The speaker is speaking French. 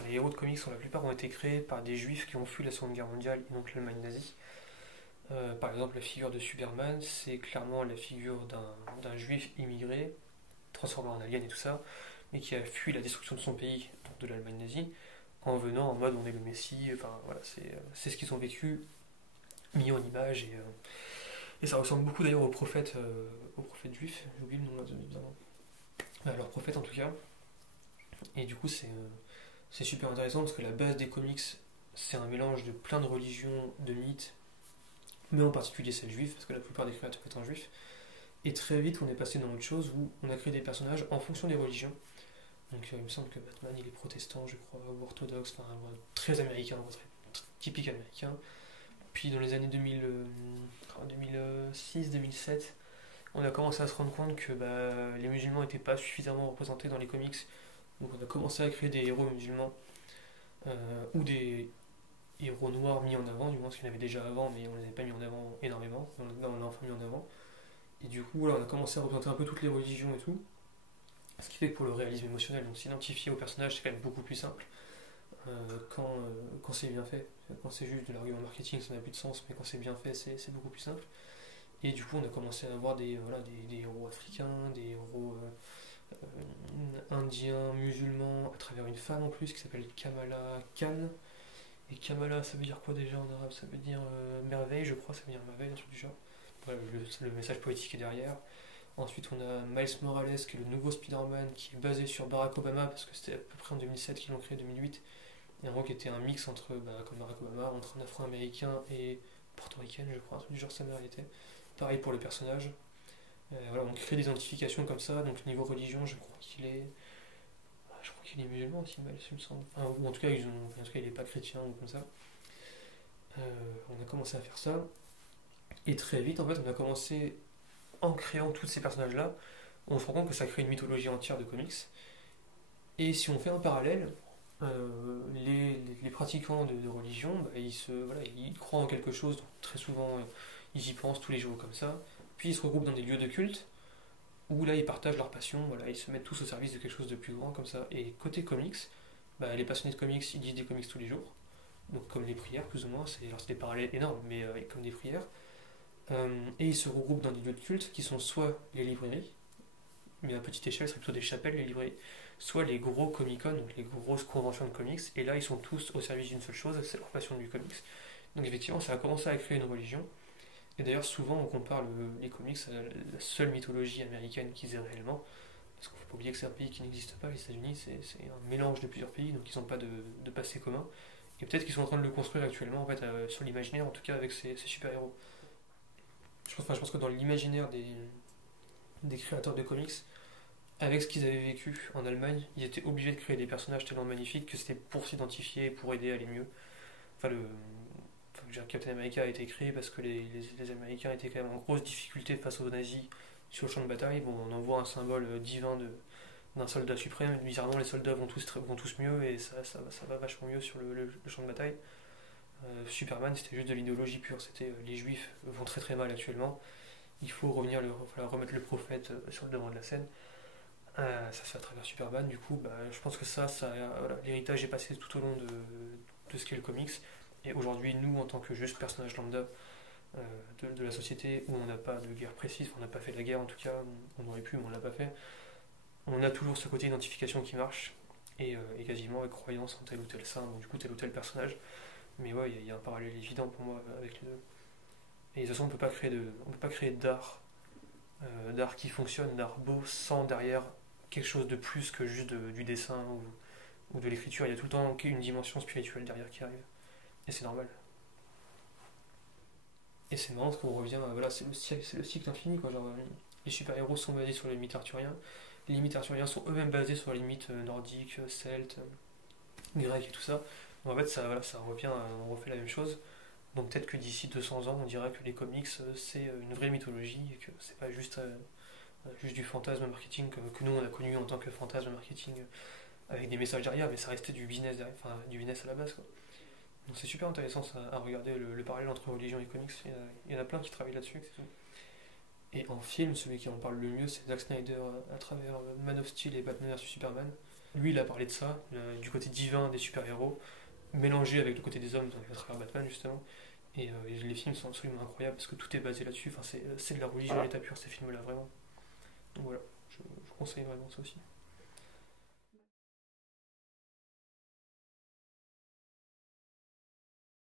Les héros de comics, pour la plupart, ont été créés par des juifs qui ont fui la Seconde Guerre mondiale et donc l'Allemagne nazie. Par exemple, la figure de Superman, c'est clairement la figure d'un juif immigré, transformé en alien et tout ça, mais qui a fui la destruction de son pays, donc de l'Allemagne nazie, en venant en mode on est le Messie. Enfin voilà, c'est ce qu'ils ont vécu, mis en image, et ça ressemble beaucoup d'ailleurs aux prophètes juifs, j'ai oublié le nom là, évidemment. Alors, prophètes en tout cas, et du coup, c'est super intéressant parce que la base des comics, c'est un mélange de plein de religions, de mythes, mais en particulier celle juive, parce que la plupart des créateurs étant juifs. Et très vite, on est passé dans autre chose où on a créé des personnages en fonction des religions. Donc il me semble que Batman, il est protestant, je crois, ou orthodoxe, enfin très américain, très typique américain. Puis dans les années 2006-2007, on a commencé à se rendre compte que les musulmans n'étaient pas suffisamment représentés dans les comics. Donc on a commencé à créer des héros musulmans, ou des héros noirs mis en avant, du moins ce qu'il y en avait déjà avant, mais on ne les avait pas mis en avant énormément. Là, on l'a enfin mis en avant. Et du coup, voilà, on a commencé à représenter un peu toutes les religions et tout. Ce qui fait que pour le réalisme émotionnel, donc s'identifier au personnage, c'est quand même beaucoup plus simple quand c'est bien fait. Quand c'est juste de l'argument marketing, ça n'a plus de sens, mais quand c'est bien fait, c'est beaucoup plus simple. Et du coup, on a commencé à avoir des héros africains, des héros indiens, musulmans, à travers une femme en plus qui s'appelle Kamala Khan. Et Kamala, ça veut dire quoi déjà en arabe? Ça veut dire merveille, je crois, ça veut dire merveille, un truc du genre. Bref, le message poétique est derrière. Ensuite, on a Miles Morales, qui est le nouveau Spider-Man, qui est basé sur Barack Obama, parce que c'était à peu près en 2007 qu'ils l'ont créé, 2008. Et en gros, qui était un mix entre, comme Barack Obama, entre un afro-américain et portoricaine, je crois, un truc du genre, sa mère était. Pareil pour le personnage. Voilà, on crée des identifications comme ça, donc niveau religion, je crois qu'il est musulman aussi, Miles, il me semble. Enfin, ou en tout cas, en tout cas, il n'est pas chrétien ou comme ça. On a commencé à faire ça. Et très vite, en fait, on a commencé, en créant tous ces personnages-là, on se rend compte que ça crée une mythologie entière de comics. Et si on fait un parallèle, les pratiquants de religion, ils croient en quelque chose, donc très souvent ils y pensent tous les jours comme ça, puis ils se regroupent dans des lieux de culte, où là ils partagent leur passion, voilà, ils se mettent tous au service de quelque chose de plus grand comme ça. Et côté comics, les passionnés de comics, ils lisent des comics tous les jours, donc comme les prières plus ou moins, c'est des parallèles énormes, mais comme des prières. Et ils se regroupent dans des lieux de culte qui sont soit les librairies, mais à petite échelle, ce serait plutôt des chapelles, les librairies, soit les gros Comic-Con, donc les grosses conventions de comics, et là ils sont tous au service d'une seule chose, c'est leur passion du comics. Donc effectivement, ça a commencé à créer une religion, et d'ailleurs souvent on compare les comics à la seule mythologie américaine qu'ils aient réellement, parce qu'il ne faut pas oublier que c'est un pays qui n'existe pas, les États-Unis, c'est un mélange de plusieurs pays, donc ils n'ont pas de passé commun, et peut-être qu'ils sont en train de le construire actuellement, en fait, sur l'imaginaire, en tout cas avec ces super-héros. Je pense que dans l'imaginaire des créateurs de comics, avec ce qu'ils avaient vécu en Allemagne, ils étaient obligés de créer des personnages tellement magnifiques que c'était pour s'identifier, pour aider à aller mieux. Enfin, Captain America a été créé parce que les Américains étaient quand même en grosse difficulté face aux nazis sur le champ de bataille. Bon, on envoie un symbole divin d'un soldat suprême. Bizarrement, les soldats vont tous mieux et ça va vachement mieux sur le champ de bataille. Superman, c'était juste de l'idéologie pure. C'était les juifs vont très très mal actuellement. Il faut remettre le prophète sur le devant de la scène. Ça se fait à travers Superman, du coup, je pense que voilà, l'héritage est passé tout au long de ce qu'est le comics. Et aujourd'hui, nous, en tant que juste personnage lambda de la société, où on n'a pas de guerre précise, on n'a pas fait de la guerre en tout cas, on aurait pu, mais on l'a pas fait, on a toujours ce côté identification qui marche, et quasiment avec croyance en tel ou tel saint, bon, du coup tel ou tel personnage. Mais ouais, il y a un parallèle évident pour moi avec les deux. Et de toute façon, on peut pas créer d'art qui fonctionne, d'art beau, sans derrière quelque chose de plus que juste du dessin ou de l'écriture. Il y a tout le temps une dimension spirituelle derrière qui arrive. Et c'est normal. Et c'est marrant parce qu'on revient voilà, c'est le cycle infini, quoi. Genre, les super-héros sont basés sur les mythes arthuriens. Les mythes arthuriens sont eux-mêmes basés sur les mythes nordiques, celtes, grecs et tout ça. Donc en fait, ça revient, on refait la même chose. Donc peut-être que d'ici 200 ans, on dira que les comics, c'est une vraie mythologie et que c'est pas juste du fantasme marketing que nous on a connu en tant que fantasme marketing avec des messages derrière, mais ça restait du business derrière, enfin du business à la base, quoi. Donc c'est super intéressant ça, à regarder le parallèle entre religion et comics. Il y en a plein qui travaillent là-dessus. Et en film, celui qui en parle le mieux, c'est Zack Snyder à travers Man of Steel et Batman vs Superman. Lui, il a parlé de ça, du côté divin des super-héros, mélangé avec le côté des hommes à travers Batman, justement. Et les films sont absolument incroyables parce que tout est basé là-dessus. Enfin, c'est de la religion à l'état pur, ces films-là, vraiment. Donc voilà, je conseille vraiment ça aussi.